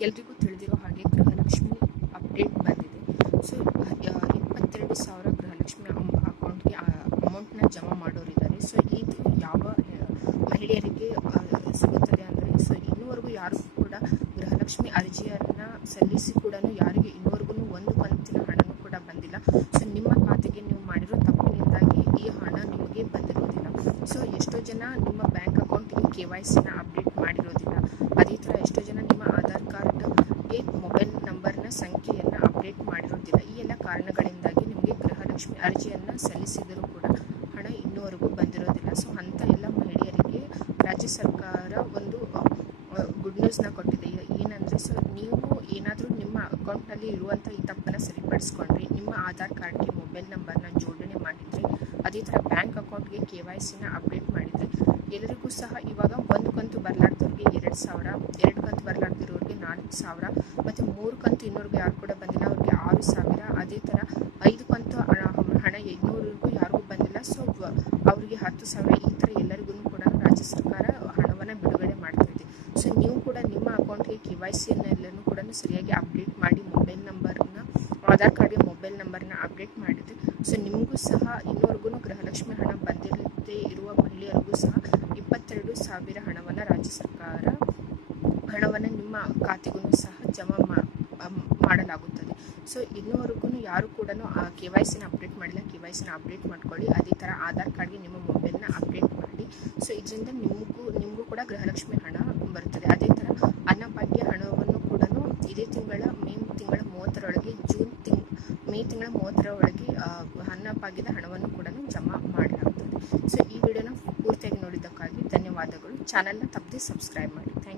ನಿಮ್ಗೆಲ್ರಿಗೂ ತಿಳಿದಿರೋ ಹಾಗೆ ಗೃಹಲಕ್ಷ್ಮಿ ಅಪ್ಡೇಟ್ ಬಂದಿದೆ. ಸೊ ಇಪ್ಪತ್ತೆರಡು ಸಾವಿರ ಗೃಹಲಕ್ಷ್ಮಿ ಅಕೌಂಟ್ಗೆ ಅಮೌಂಟ್ನ ಜಮಾ ಮಾಡೋರಿದ್ದಾರೆ. ಸೊ ಇದು ಯಾವ ಮಹಿಳೆಯರಿಗೆ ಸಿಗುತ್ತದೆ ಅಂದರೆ ಸೊ ಇನ್ನೂವರೆಗೂ ಯಾರು ಕೂಡ ಗೃಹಲಕ್ಷ್ಮಿ ಅರ್ಜಿಯನ್ನು ಸಲ್ಲಿಸಿ ಕೂಡ ಯಾರಿಗೆ ಇನ್ನೂವರೆಗೂ ಒಂದು ಕಂತಿನ ಹಣನೂ ಕೂಡ ಬಂದಿಲ್ಲ. ಸೊ ನಿಮ್ಮ ಖಾತೆಗೆ ನೀವು ಮಾಡಿರೋ ತಪ್ಪಿನಿಂದಾಗಿ ಈ ಹಣ ನಿಮಗೆ ಬಂದಿರೋದಿಲ್ಲ. ಸೊ ಎಷ್ಟೋ ಜನ ನಿಮ್ಮ ಬ್ಯಾಂಕ್ ಅಕೌಂಟ್ಗೆ ಕೆ ವೈ ಸಿನ ಅಪ್ಡೇಟ್ ಮಾಡಿರೋದಿಲ್ಲ. ಅದೇ ಥರ ಎಷ್ಟೋ ಜನ ಮೊಬೈಲ್ ನಂಬರ್ನ ಸಂಖ್ಯೆಯನ್ನು ಅಪ್ಡೇಟ್ ಮಾಡಿರೋದಿಲ್ಲ. ಈ ಎಲ್ಲ ಕಾರಣಗಳಿಂದಾಗಿ ನಿಮಗೆ ಗೃಹಲಕ್ಷ್ಮಿ ಅರ್ಜಿಯನ್ನು ಸಲ್ಲಿಸಿದರೂ ಕೂಡ ಹಣ ಇನ್ನೂವರೆಗೂ ಬಂದಿರೋದಿಲ್ಲ. ಸೊ ಅಂಥ ಎಲ್ಲ ಮಹಿಳೆಯರಿಗೆ ರಾಜ್ಯ ಸರ್ಕಾರ ಒಂದು ಗುಡ್ ನ್ಯೂಸ್ನ ಕೊಟ್ಟಿದೆ. ಏನಂದರೆ ಸೊ ನೀವು ಏನಾದರೂ ನಿಮ್ಮ ಅಕೌಂಟ್ನಲ್ಲಿ ಇರುವಂಥ ಈ ತಪ್ಪನ್ನು ಸರಿಪಡಿಸ್ಕೊಂಡ್ರಿ, ನಿಮ್ಮ ಆಧಾರ್ ಕಾರ್ಡ್ಗೆ ಮೊಬೈಲ್ ನಂಬರ್ನ ಜೋಡಣೆ ಮಾಡಿದರೆ, ಅದೇ ಥರ ಬ್ಯಾಂಕ್ ಅಕೌಂಟ್ಗೆ ಕೆ ವೈ ಸಿನ ಅಪ್ಡೇಟ್ ಮಾಡಿದರೆ, ಎಲ್ಲರಿಗೂ ಸಹ ಇವಾಗ ಒಂದು ಕಂತು ಬರಲಾರ್ದವ್ರಿಗೆ ಎರಡು ಸಾವಿರ, ಎರಡು ಕಂತು ಬರಲಾರ್ದಿರೋರಿಗೆ ನಾಲ್ಕು ಸಾವಿರ ಮತ್ತು ಮೂರು ಕಂತು ಇನ್ನೂರಿಗೂ ಯಾರು ಕೂಡ ಬಂದಿಲ್ಲ. ಅವ್ರಿಗೆ ಆರು ಸಾವಿರ. ಅದೇ ಥರ ಐದು ಕಂತು ಹಣ ಇನ್ನೂರಿಗೂ ಯಾರಿಗೂ ಬಂದಿಲ್ಲ. ಸೊ ಅವರಿಗೆ ಹತ್ತು ಸಾವಿರ ಈ ಥರ ಎಲ್ಲರಿಗೂ ಕೂಡ ರಾಜ್ಯ ಸರ್ಕಾರ ಹಣವನ್ನು ಬಿಡುಗಡೆ ಮಾಡ್ತಾ ಇದೆ. ಸೊ ನೀವು ಕೂಡ ನಿಮ್ಮ ಅಕೌಂಟ್ಗೆ ಕೆ ವೈ ಸಿಯನ್ನೆಲ್ಲನೂ ಕೂಡ ಸರಿಯಾಗಿ ಅಪ್ಡೇಟ್ ಮಾಡಿ, ಮೊಬೈಲ್ ನಂಬರ್ನ, ಆಧಾರ್ ಕಾರ್ಡ್ಗೆ ಮೊಬೈಲ್ ನಂಬರ್ನ ಅಪ್ಡೇಟ್ ಮಾಡಿದೆ ಸೊ ನಿಮಗೂ ಸಹ ಇನ್ನೂವರೆಗೂ ಗೃಹಲಕ್ಷ್ಮಿ ಹಣ ಬಂದಿಲ್ಲದೆ ಇರುವ ಮಹಿಳೆಯರಿಗೂ ಸಹ ಇಪ್ಪತ್ತೆರಡು ಸಾವಿರ ಹಣವನ್ನು ರಾಜ್ಯ ಸರ್ಕಾರ ಹಣವನ್ನು ಖಾತೆಗೂ ಸಹ ಜಮಾ ಮಾಡಲಾಗುತ್ತದೆ. ಸೊ ಇನ್ನೂವರೆಗೂ ಯಾರು ಕೂಡ ಕೆ ವೈ ಸಿನ ಅಪ್ಡೇಟ್ ಮಾಡಿಲ್ಲ ಕೆ ವೈ ಸಿನ ಅಪ್ಡೇಟ್ ಮಾಡ್ಕೊಳ್ಳಿ. ಅದೇ ಥರ ಆಧಾರ್ ಕಾರ್ಡ್ಗೆ ನಿಮ್ಮ ಮೊಬೈಲ್ನ ಅಪ್ಡೇಟ್ ಮಾಡಿ. ಸೊ ಇದರಿಂದ ನಿಮಗೂ ನಿಮಗೂ ಕೂಡ ಗೃಹಲಕ್ಷ್ಮಿ ಹಣ ಬರ್ತದೆ ಅದೇ ಥರ ಅನ್ನಭಾಗ್ಯ ಹಣವನ್ನು ಕೂಡ ಇದೇ ತಿಂಗಳ ಮೇ ತಿಂಗಳ ಮೂವತ್ತರೊಳಗೆ ಜೂನ್ ತಿಂಗ್ ಮೇ ತಿಂಗಳ ಮೂವತ್ತರ ಒಳಗೆ ಆ, ಅನ್ನಭಾಗ್ಯದ ಹಣವನ್ನು ಕೂಡ ಜಮಾ ಮಾಡಲಾಗುತ್ತದೆ. ಸೊ ಈ ವಿಡಿಯೋನ ಪೂರ್ತಿಯಾಗಿ ನೋಡಿದ್ದಕ್ಕಾಗಿ ಧನ್ಯವಾದಗಳು. ಚಾನಲ್ನ ತಪ್ಪದೆ ಸಬ್ಸ್ಕ್ರೈಬ್ ಮಾಡಿ. ಥ್ಯಾಂಕ್